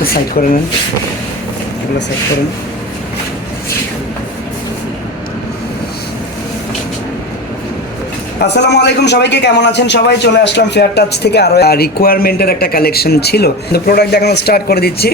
একটু সাইড করে নেন। এগুলো সাইড করেন আসসালামু আলাইকুম, সবাইকে কেমন আছেন? সবাই চলে আসলাম ফেয়ার টাচ থেকে। আরও রিকোয়ারমেন্টের একটা কালেকশন ছিল। প্রোডাক্ট দেখানো স্টার্ট করে দিচ্ছি।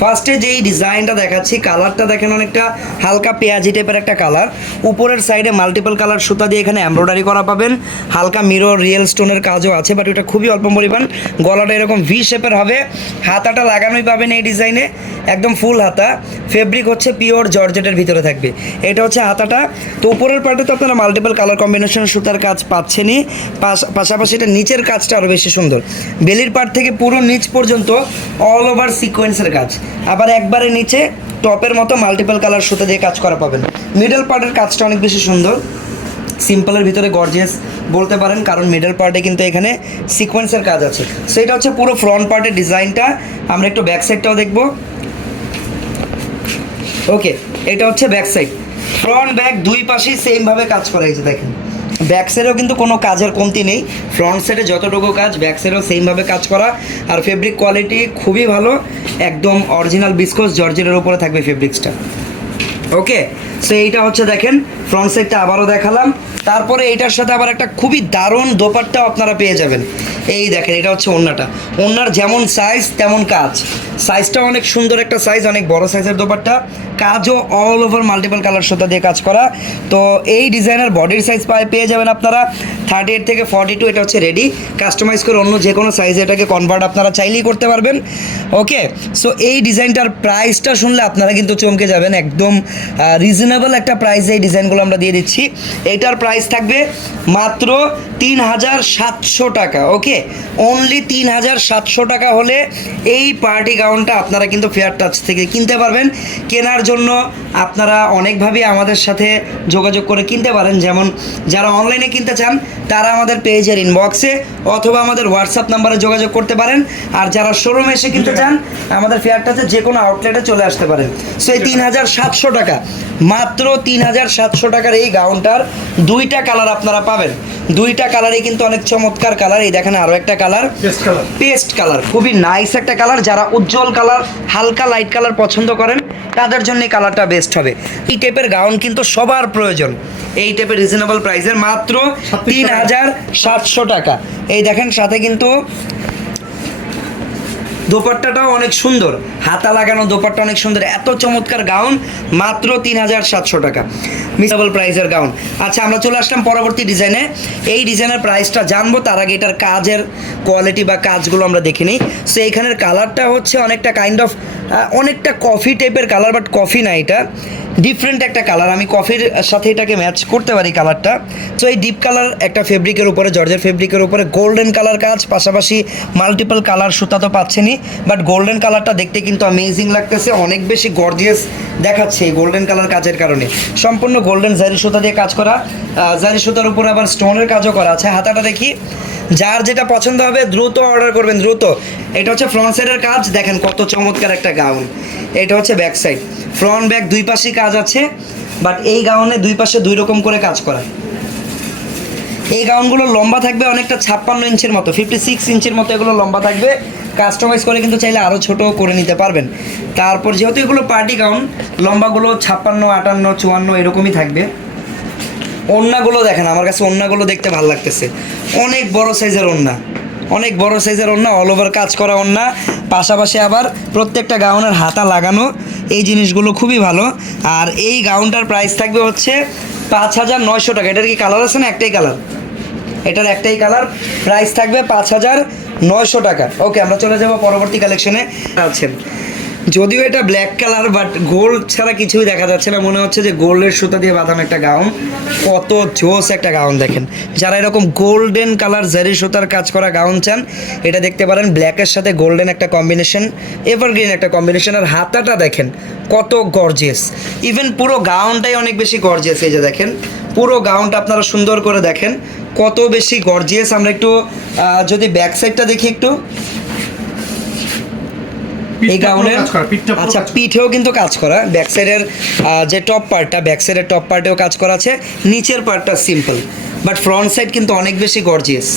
ফার্স্টে যেই ডিজাইনটা দেখাচ্ছি কালারটা দেখেন অনেকটা হালকা পেঁয়াজি টাইপের একটা কালার উপরের সাইডে মাল্টিপল কালার সুতা দিয়ে এখানে এমব্রয়ডারি করা পাবেন। হালকা মিরর রিয়েল স্টোনের কাজও আছে বাট এটা খুবই অল্প পরিমাণ। গলাটা এরকম ভি শেপের হবে। হাতাটা লাগানোই পাবেন এই ডিজাইনে একদম ফুল হাতা। ফেব্রিক হচ্ছে পিওর জর্জেটের ভিতরে থাকবে। এটা হচ্ছে হাতাটা। তো উপরের পার্টে তো আপনারা মাল্টিপল কালার কম্বিনেশন সুতার কাজ পাচ্ছেনই। পাশ- পাশাপাশি এটা নিচের কাজটা আরও বেশি সুন্দর। বেলির পার্ট থেকে পুরো নিচ পর্যন্ত অল ওভার সিকোয়েন্সের কাজ। আবার একবারে নিচে টপের মতো মাল্টিপল কালার সুতা দিয়ে কাজ করা পাবেন। মিডল পার্টের কাজটা অনেক বেশি সুন্দর। সিম্পলের ভিতরে গর্জিয়াস বলতে পারেন, কারণ মিডল পার্টে কিন্তু এখানে সিকোয়েন্সের কাজ আছে। সেটা হচ্ছে পুরো ফ্রন্ট পার্টের ডিজাইনটা। আমরা একটু ব্যাক সাইডটাও দেখব। ওকে এটা হচ্ছে ব্যাক সাইড ফ্রন্ট ব্যাক দুই পাশেই সেমভাবে কাজ করা হয়েছে, দেখেন। ব্যাক সাইডেও কিন্তু কোনো কাজের কমতি নেই। ফ্রন্ট সাইডে যতটুকু কাজ ব্যাক সাইডেও সেমভাবে কাজ করা। আর ফেব্রিক কোয়ালিটি খুবই ভালো। একদম অরিজিনাল বিস্কোস জর্জেটের উপরে থাকবে ফেব্রিক্সটা ওকে সো এইটা হচ্ছে দেখেন ফ্রন্ট সাইডটা আবারও দেখালাম। তারপরে এইটার সাথে আবার একটা খুবই দারুণ দোপাট্টাও আপনারা পেয়ে যাবেন। এই দেখেন, এটা হচ্ছে ওন্নাটা। ওন্নার যেমন সাইজ তেমন কাজ। সাইজটা অনেক সুন্দর একটা সাইজ অনেক বড় সাইজের দোপাট্টা। কাজও অল ওভার মাল্টিপল কালার সুতা দিয়ে কাজ করা। তো এই ডিজাইনের বডির সাইজ পায়, পেয়ে যাবেন আপনারা। থার্টি এইট থেকে ফর্টি টু এটা হচ্ছে রেডি কাস্টমাইজ করে অন্য যে কোনো সাইজে এটাকে কনভার্ট আপনারা চাইলেই করতে পারবেন। ওকে সো এই ডিজাইনটার প্রাইসটা শুনলে আপনারা কিন্তু চমকে যাবেন। একদম রিজনেবল একটা প্রাইসে এই ডিজাইনগুলো আমরা দিয়ে দিচ্ছি এটার প্রাইস থাকবে মাত্র তিন হাজার সাতশো টাকা ওকে অনলি তিন হাজার সাতশো টাকা হলে এই পার্টি গাউনটা আপনারা কিন্তু ফেয়ার টাচ থেকে কিনতে পারবেন। কেনার জন্য আপনারা অনেকভাবেই আমাদের সাথে যোগাযোগ করে কিনতে পারেন। যেমন যারা অনলাইনে কিনতে চান তারা আমাদের পেজের ইনবক্সে অথবা আমাদের হোয়াটসঅ্যাপ নাম্বারে যোগাযোগ করতে পারেন। আর যারা শোরুমে এসে কিনতে চান আমাদের ফেয়ার টাচে যে কোনো আউটলেটে চলে আসতে পারেন। সো এই তিন হাজার সাতশো টাকা মাত্র তিন হাজার সাতশো টাকার এই গাউনটার দুইটা কালার আপনারা পাবেন। দুইটা কালারই কিন্তু অনেক চমৎকার কালার। এই দেখেন আরও একটা colour. Paste colour. Paste colour. খুবই নাইস একটা কালার। যারা উজ্জ্বল কালার হালকা লাইট কালার পছন্দ করেন তাদের জন্য এই কালারটা বেস্ট হবে। এই টাইপের গাউন কিন্তু সবার প্রয়োজন। এই টাইপের রিজনেবল প্রাইসের মাত্র তিন হাজার সাতশো টাকা। এই দেখেন সাথে কিন্তু দোপাট্টাটাও অনেক সুন্দর। হাতা লাগানো দোপাট্টা অনেক সুন্দর। এত চমৎকার গাউন, মাত্র তিন হাজার সাতশো টাকা। মিসেবল প্রাইসের গাউন। আচ্ছা আমরা চলে আসলাম পরবর্তী ডিজাইনে এই ডিজাইনের প্রাইসটা জানব, তার আগে এটার কাজের কোয়ালিটি বা কাজগুলো আমরা দেখে নিই। সো এখানের কালারটা হচ্ছে অনেকটা কাইন্ড অফ অনেকটা কফি টাইপের কালার বাট কফি না এটা। ডিফারেন্ট একটা কালার আমি কফির সাথে এটাকে ম্যাচ করতে পারি কালারটা তো এই ডিপ কালার একটা ফেব্রিকের উপরে জর্জের ফেব্রিকের উপরে গোল্ডেন কালার কাজ। পাশাপাশি মাল্টিপল কালার সুতা তো পাচ্ছেনই। বাট গোল্ডেন কালারটা দেখতে কিন্তু অ্যামেজিং লাগতেছে। অনেক বেশি গর্জিয়াস দেখাচ্ছে এই গোল্ডেন কালার কাজের কারণে। সম্পূর্ণ গোল্ডেন জারি সুতা দিয়ে কাজ করা। জারি সুতার উপরে আবার স্টোনের কাজও করা আছে। হাতাটা দেখি। যার যেটা পছন্দ হবে দ্রুত অর্ডার করবেন, দ্রুত। এটা হচ্ছে ফ্রন্ট সাইডের কাজ, দেখেন কত চমৎকার একটা গাউন এটা হচ্ছে ব্যাক সাইড ফ্রন্ট ব্যাক দুই পাশেই কাজ আছে বাট এই গাউনে দুই পাশে দুই রকম করে কাজ করা। এই গাউনগুলো লম্বা থাকবে অনেকটা ছাপ্পান্ন ইঞ্চির মতো ফিফটি সিক্স ইঞ্চির মতো এগুলো লম্বা থাকবে। কাস্টমাইজ করে কিন্তু চাইলে আরও ছোট করে নিতে পারবেন। তারপর যেহেতু এগুলো পার্টি গাউন লম্বাগুলো ছাপ্পান্ন, আটান্ন, চুয়ান্ন এরকমই থাকবে। ওন্নাগুলো দেখেন, আমার কাছে ওন্নাগুলো দেখতে ভালো লাগতেছে। অনেক বড় সাইজের ওন্না অনেক বড় সাইজের ওন্না অল ওভার কাজ করা ওন্না পাশাপাশি আবার প্রত্যেকটা গাউনের হাতা লাগানো, এই জিনিসগুলো খুবই ভালো। আর এই গাউনটার প্রাইস থাকবে হচ্ছে পাঁচ হাজার নয়শো টাকা। এটার কি কালার আছে না একটাই কালার এটার একটাই কালার প্রাইস থাকবে পাঁচ হাজার নয়শো টাকা। ওকে আমরা চলে যাব পরবর্তী কালেকশনে আছেন যদিও এটা ব্ল্যাক কালার বাট গোল্ড ছাড়া কিছুই দেখা যাচ্ছে না। মনে হচ্ছে যে গোল্ডের সুতা দিয়ে বাঁধানো একটা গাউন কত জোস একটা গাউন দেখেন। যারা এরকম গোল্ডেন কালার জারি সুতার কাজ করা গাউন চান, এটা দেখতে পারেন ব্ল্যাকের সাথে গোল্ডেন একটা কম্বিনেশন এভারগ্রিন একটা কম্বিনেশন আর হাতাটা দেখেন, কত গর্জিয়াস ইভেন পুরো গাউনটাই অনেক বেশি গর্জিয়াস এই যে দেখেন, পুরো গাউনটা আপনারা সুন্দর করে দেখেন, কত বেশি গর্জিয়াস আমরা একটু যদি ব্যাক সাইডটা দেখি একটু। এই গাউনের আচ্ছা পিঠেও কিন্তু কাজ করা। ব্যাক সাইডের যে টপ পার্টটা ব্যাক সাইডের টপ পার্টেও কাজ করা আছে। নিচের পার্টটা সিম্পল বাট ফ্রন্ট সাইড কিন্তু অনেক বেশি গর্জিয়াস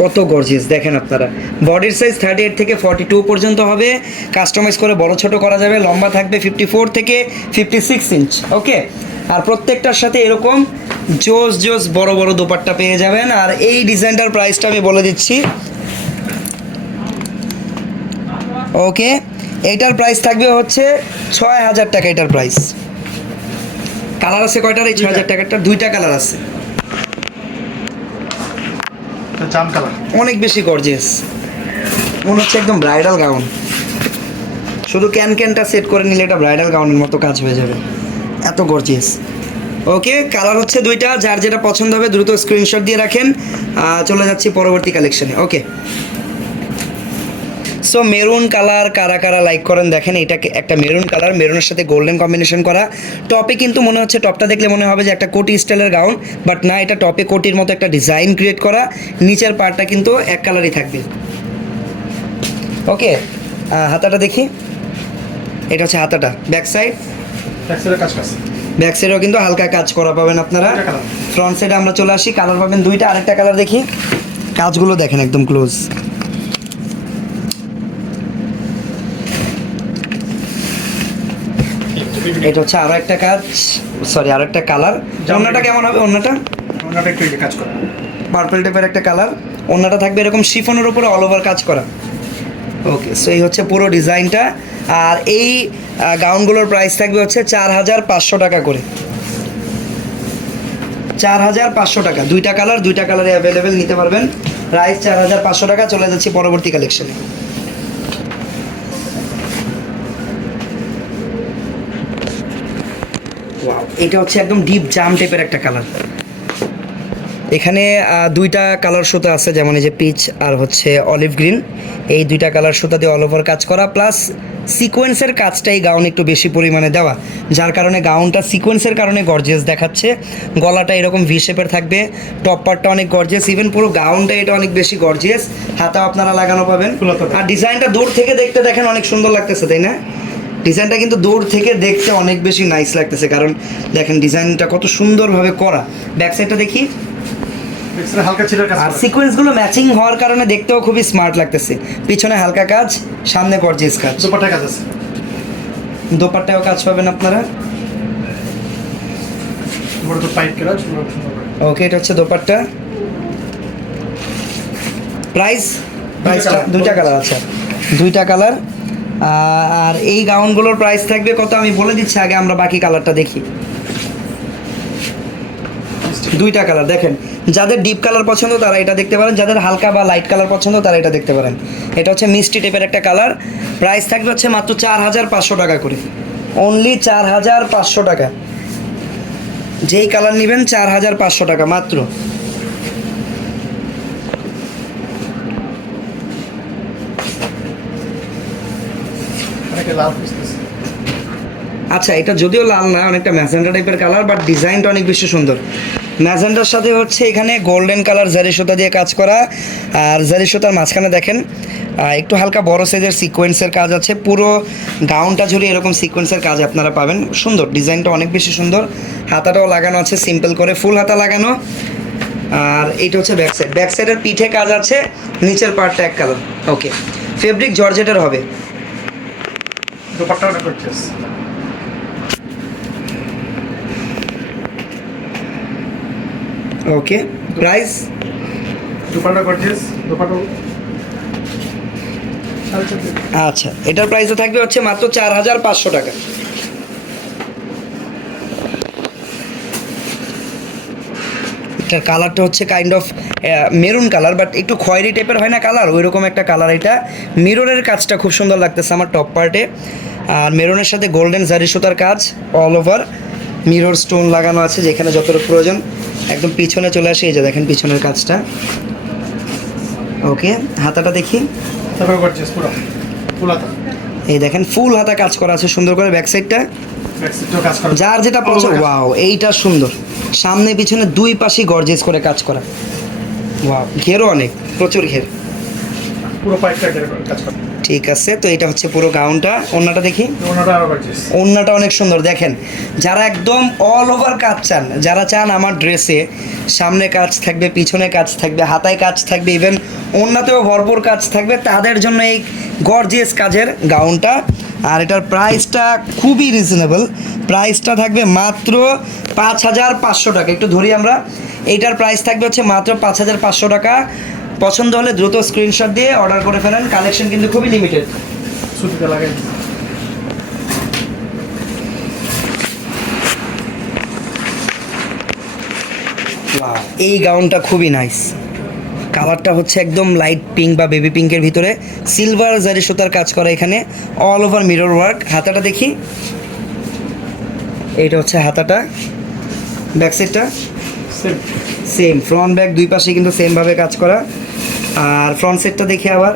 কত গর্জিয়াস দেখেন আপনারা। বডির সাইজ থার্টি এইট থেকে ফর্টি টু পর্যন্ত হবে। কাস্টমাইজ করে বড় ছোট করা যাবে। লম্বা থাকবে ফিফটি ফোর থেকে ফিফটি সিক্স ইঞ্চ ওকে আর প্রত্যেকটার সাথে এরকম জোস জোস বড় বড় দোপাট্টা পেয়ে যাবেন। আর এই ডিজাইনটার প্রাইসটা আমি বলে দিচ্ছি। ওকে এইটার প্রাইস থাকবে হচ্ছে ছয় হাজার টাকা এটার প্রাইস কালার আছে কয়টার এই ছয় হাজার টাকারটা? দুইটা কালার আছে। অনেক বেশি গর্জিয়াস মনে হচ্ছে একদম ব্রাইডাল গাউন শুধু ক্যান ক্যানটা সেট করে নিলে এটা ব্রাইডাল গাউনের মতো কাজ হয়ে যাবে। এত গর্জিয়াস ওকে কালার হচ্ছে দুইটা যার যেটা পছন্দ হবে দ্রুত স্ক্রিনশট দিয়ে রাখেন। চলে যাচ্ছি পরবর্তী কালেকশনে ওকে সো মেরুন কালার কারা কারা লাইক করেন দেখেন এটাকে একটা মেরুন কালার মেরুনের সাথে গোল্ডেন কম্বিনেশন করা। টপে কিন্তু মনে হচ্ছে টপটা দেখলে মনে হবে যে একটা কোটি স্টাইলের গাউন বাট না এটা টপে কোটির মতো একটা ডিজাইন ক্রিয়েট করা। নিচের পার্টটা কিন্তু এক কালারই থাকবে। ওকে হাতাটা দেখি। এটা হচ্ছে হাতাটা। ব্যাক সাইড ব্যাক সাইডেও কিন্তু হালকা কাজ করা পাবেন আপনারা। ফ্রন্ট সাইডে আমরা চলে আসি কালার পাবেন দুইটা। আরেকটা কালার দেখি। কাজগুলো দেখেন একদম ক্লোজ এটা হচ্ছে আরও একটা কাজ। সরি আরও একটা কালার অন্যটা কেমন হবে? অন্যটা? ওনাটা একটু এই কাজ করে। পার্পল টাইপের একটা কালার অন্যটা থাকবে এরকম শিফনের উপরে অল ওভার কাজ করা। ওকে সো এই হচ্ছে পুরো ডিজাইনটা আর এই গাউনগুলোর প্রাইস থাকবে হচ্ছে চার হাজার পাঁচশো টাকা করে। চার হাজার পাঁচশো টাকা। দুইটা কালার দুইটা কালারে অ্যাভেলেবেল নিতে পারবেন। প্রাইস চার হাজার পাঁচশো টাকা চলে যাচ্ছি পরবর্তী কালেকশনে ওয়াও এটা হচ্ছে একদম ডিপ জাম টাইপের একটা কালার এখানে দুইটা কালার সুতা আছে যেমন এই যে পিচ আর হচ্ছে অলিভ গ্রিন এই দুইটা কালার সুতা দিয়ে অল ওভার কাজ করা প্লাস সিকোয়েন্সের কাজটাই গাউন একটু বেশি পরিমাণে দেওয়া। যার কারণে গাউনটা সিকোয়েন্সের কারণে গর্জিয়াস দেখাচ্ছে। গলাটা এরকম ভি শেপের থাকবে টপ পার্টটা অনেক গর্জিয়াস ইভেন পুরো গাউনটা এটা অনেক বেশি গর্জিয়াস হাতাও আপনারা লাগানো পাবেন। আর ডিজাইনটা দূর থেকে দেখতে দেখেন অনেক সুন্দর লাগতেছে তাই না? ডিজাইনটা কিন্তু দূর থেকে দেখতে অনেক বেশি নাইস লাগতেছে কারণ দেখেন ডিজাইনটা কত সুন্দরভাবে করা। ব্যাক সাইডটা দেখি। আর। সিকোয়েন্সগুলো ম্যাচিং হওয়ার কারণে দেখতেও খুবই স্মার্ট লাগতেছে। পিছনে হালকা কাজ সামনে গর্জিয়াস কাজ। দুপাট্টা কাজ আছে। দোপাট্টায়ও কাজ পাবেন আপনারা। ওকে এটা হচ্ছে দোপাট্টা। প্রাইস প্রাইসটা দুইটা কালার আছে। দুইটা কালার আর এই গাউনগুলোর প্রাইস থাকবে কত? আমি বলে দিচ্ছি, আগে আমরা বাকি কালারটা দেখি। দুইটা কালার দেখেন। যাদের ডিপ কালার পছন্দ, তারা এটা দেখতে পারেন। যাদের হালকা বা লাইট কালার পছন্দ, তারা এটা দেখতে পারেন। এটা হচ্ছে মিষ্টি টাইপের একটা কালার প্রাইস থাকবে হচ্ছে মাত্র চার হাজার পাঁচশো টাকা করে। অনলি চার হাজার পাঁচশো টাকা। যেই কালার নেবেন, চার হাজার পাঁচশো টাকা মাত্র। আচ্ছা এটা যদিও লাল না, অনেকটা ম্যাজেন্ডা টাইপের কালার বাট ডিজাইনটা অনেক বেশি সুন্দর। ম্যাজেন্ডার সাথে হচ্ছে এখানে গোল্ডেন কালার জারি দিয়ে কাজ করা। আর জারি মাঝখানে দেখেন একটু হালকা বড় সাইজের সিকোয়েন্সের কাজ আছে। পুরো গাউনটা জুড়ে এরকম সিকোয়েন্সের কাজ আপনারা পাবেন। সুন্দর ডিজাইনটা অনেক বেশি সুন্দর। হাতাটাও লাগানো আছে সিম্পল করে ফুল হাতা লাগানো। আর এইটা হচ্ছে ব্যাক সাইড ব্যাক সাইডের পিঠে কাজ আছে, নিচের পার্টটা এক কালার ওকে ফেব্রিক জর্জেটের হবে। দুপাট্টা অনেক gorgeous okay price dupatta gorgeous dupatta আচ্ছা এটার প্রাইসও থাকবে হচ্ছে মাত্র চার হাজার পাঁচশো টাকা। এটার কালারটা হচ্ছে kind of maroon colour but একটু খয়েরি টাইপের হয় না কালার ওই রকম একটা কালার এটা। মিররের কাজটা খুব সুন্দর লাগতেছে আমার টপ পার্টে আর মেরুনের সাথে গোল্ডেন জারি সুতার কাজ অল ওভার মিরর স্টোন লাগানো আছে যেখানে যতটুকু প্রয়োজন একদম পিছনে চলে আসে এই যে দেখেন পিছনের কাজটা। ওকে হাতাটা দেখি। এই দেখেন ফুল হাতা কাজ করা আছে সুন্দর করে ব্যাক সাইডটা যার যেটা পছন্দ ওয়াও এইটা সুন্দর। সামনে পিছনে দুই পাশেই গর্জেস করে কাজ করা। ওয়াও ঘেরও অনেক প্রচুর ঘের। পুরো কাটের কাজ করা। ঠিক আছে তো এটা হচ্ছে পুরো গাউনটা। অন্যটা দেখি। ওন্নাটা অনেক সুন্দর দেখেন। যারা একদম অল ওভার কাজ চান যারা চান আমার ড্রেসে সামনে কাজ থাকবে পিছনে কাজ থাকবে হাতায় কাজ থাকবে ইভেন অন্যতেও ভরপুর কাজ থাকবে তাদের জন্য এই গর্জিয়াস কাজের গাউনটা আর এটার প্রাইসটা খুবই রিজনেবল প্রাইসটা থাকবে মাত্র পাঁচ হাজার পাঁচশো টাকা। একটু ধরি আমরা। এইটার প্রাইস থাকবে হচ্ছে মাত্র পাঁচ হাজার পাঁচশো টাকা। পছন্দ হলে দ্রুত স্ক্রিনশট দিয়ে অর্ডার করে ফেলেন। কালেকশন কিন্তু খুবই লিমিটেড সুতিতে লাগাই এই গাউনটা খুবই নাইস কালারটা হচ্ছে একদম লাইট পিঙ্ক বা বেবি পিঙ্কের ভিতরে। সিলভার জারি সুতার কাজ করা এখানে। অল ওভার মিরর ওয়ার্ক হাতাটা দেখি। এইটা হচ্ছে হাতাটা। ব্যাক সাইডটা সেম ফ্রন্ট ব্যাক দুই পাশে কিন্তু সেমভাবে কাজ করা। আর ফ্রন্ট সাইডটা দেখি আবার।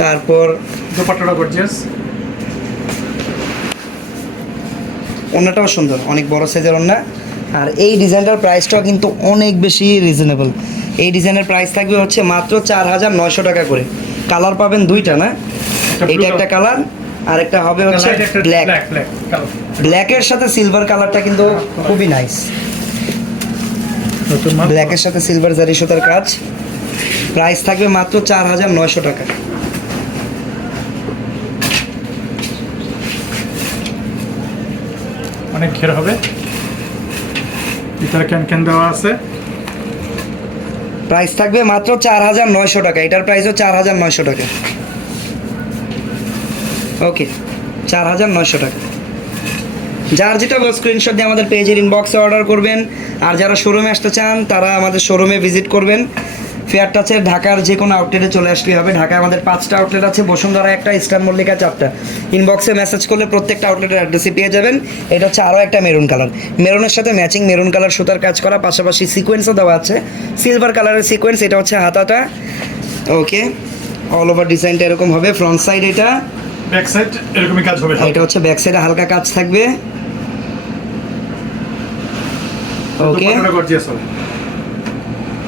তারপর দোপাট্টাটা গর্জিয়াস ওনাটাও সুন্দর। অনেক বড় সাইজের ওনা আর এই ডিজাইনটার প্রাইসটাও কিন্তু অনেক বেশি রিজনেবল এই ডিজাইনের প্রাইস থাকবে হচ্ছে মাত্র চার হাজার নয়শো টাকা করে। কালার পাবেন দুইটা না? এটা একটা কালার আর একটা হবে হচ্ছে ব্ল্যাক ব্ল্যাকের সাথে সিলভার কালারটা কিন্তু খুবই নাইস ব্ল্যাকের সাথে সিলভার জারি সুতার কাজ। প্রাইস থাকবে মাত্র চার হাজার নয়শো টাকা। অনেক ঘের হবে। ভিতরে ক্যান ক্যান দেওয়া আছে। প্রাইস থাকবে মাত্র চার হাজার নয়শো টাকা। এটার প্রাইসও চার হাজার নয়শো টাকা। ওকে, চার হাজার নয়শো টাকা। যার যেটা স্ক্রিনশট দিয়ে আমাদের পেজের ইনবক্সে অর্ডার করবেন। আর যারা শোরুমে আসতে চান, তারা আমাদের শোরুমে ভিজিট করবেন। ফেয়ার টাচের ঢাকার যে কোনো আউটলেটে চলে আসলে হবে। ঢাকায় আমাদের পাঁচটা আউটলেট আছে বসুন্ধরা একটা ইস্টার্ন মল্লিকা চারটা। ইনবক্সে মেসেজ করলে প্রত্যেকটা আউটলেটের অ্যাড্রেসে পেয়ে যাবেন। এটা হচ্ছে আরও একটা মেরুন কালার মেরুনের সাথে ম্যাচিং মেরুন কালার সুতার কাজ করা পাশাপাশি সিকোয়েন্সও দেওয়া আছে। সিলভার কালারের সিকোয়েন্স এটা হচ্ছে হাতাটা। ওকে অল ওভার ডিজাইনটা এরকম হবে ফ্রন্ট সাইড এটা। ব্যাক সাইড এরকমই কাজ হবে এটা হচ্ছে ব্যাক সাইডে হালকা কাজ থাকবে। ওকে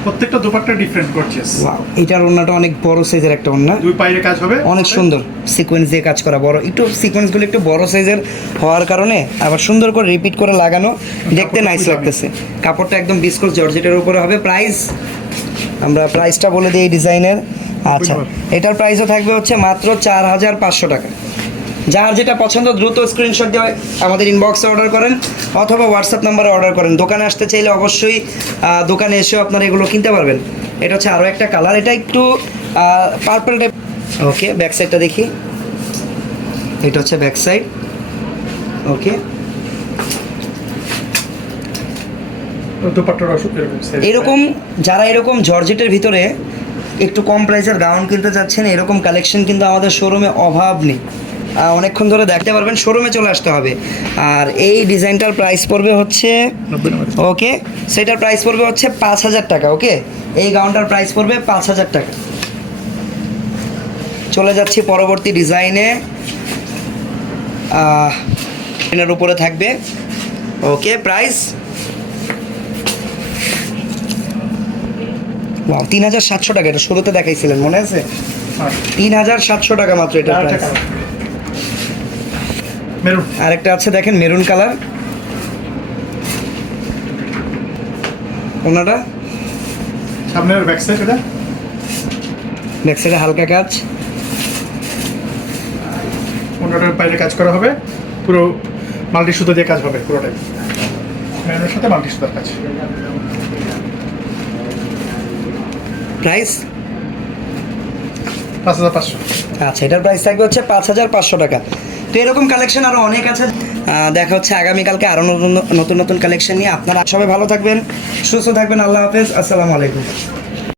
প্রত্যেকটা দোপাট্টা ডিফারেন্ট গর্জিয়াস ওয়াও এটার ওন্নাটা অনেক বড় সাইজের একটা ওন্না দুই পায়ের কাজ হবে। অনেক সুন্দর সিকোয়েন্স দিয়ে কাজ করা। বড় একটু সিকোয়েন্সগুলো একটু বড় সাইজের হওয়ার কারণে আবার সুন্দর করে রিপিট করে লাগানো। দেখতে নাইস লাগতেছে। কাপড়টা একদম বিস্কুট জর্জেটের উপরে হবে। প্রাইস আমরা প্রাইসটা বলে দিই এই ডিজাইনের আচ্ছা এটার প্রাইসও থাকবে হচ্ছে মাত্র চার হাজার পাঁচশো টাকা। যার যেটা পছন্দ দ্রুত স্ক্রিনশট দিয়ে আমাদের ইনবক্সে অর্ডার করেন অথবা হোয়াটসঅ্যাপ নাম্বারে অর্ডার করেন। দোকানে আসতে চাইলে অবশ্যই দোকানে এসেও আপনারা এগুলো কিনতে পারবেন। এটা হচ্ছে আরও একটা কালার এটা একটু পার্পল টাইপ ওকে ব্যাক সাইডটা দেখি। এটা হচ্ছে ব্যাক সাইড ওকে এরকম যারা এরকম জর্জেটের ভিতরে একটু কম প্রাইসের গাউন কিনতে চাচ্ছেন এরকম কালেকশন কিন্তু আমাদের শোরুমে অভাব নেই। অনেকক্ষণ ধরে দেখতে পারবেন শোরুমে চলে আসতে হবে। আর এই ডিজাইনটার প্রাইস পড়বে হচ্ছে ওকে সেটার প্রাইস পড়বে হচ্ছে পাঁচ হাজার টাকা ওকে এই গাউনটার প্রাইস পড়বে পাঁচ হাজার টাকা। চলে যাচ্ছি পরবর্তী ডিজাইনে এর উপরে থাকবে। ওকে প্রাইস ওয়াও তিন হাজার সাতশো টাকা এটা শুরুতে দেখাইছিলেন মনে আছে? হ্যাঁ। তিন হাজার সাতশো টাকা মাত্র এটা প্রাইস মেরুন। আরেকটা আছে দেখেন মেরুন কালার। ওনাটা? সামনের ব্যাক সাইড এটা? ব্যাক সাইডে হালকা কাজ। অন্যটার বাইরে কাজ করা হবে। পুরো মাল্টি সুতো দিয়ে কাজ হবে পুরোটাই। মেরুনের সাথে মাল্টি সুতার কাজ। প্রাইস পাঁচ হাজার পাঁচশো। আচ্ছা এটার প্রাইস থাকবে হচ্ছে পাঁচ হাজার পাঁচশো টাকা। তো এরকম কালেকশন আরও অনেক আছে। দেখা হচ্ছে আগামীকালকে আরও নতুন নতুন নতুন কালেকশন নিয়ে। আপনারা সবাই ভালো থাকবেন, সুস্থ থাকবেন, আল্লাহ হাফেজ, আসসালামু আলাইকুম।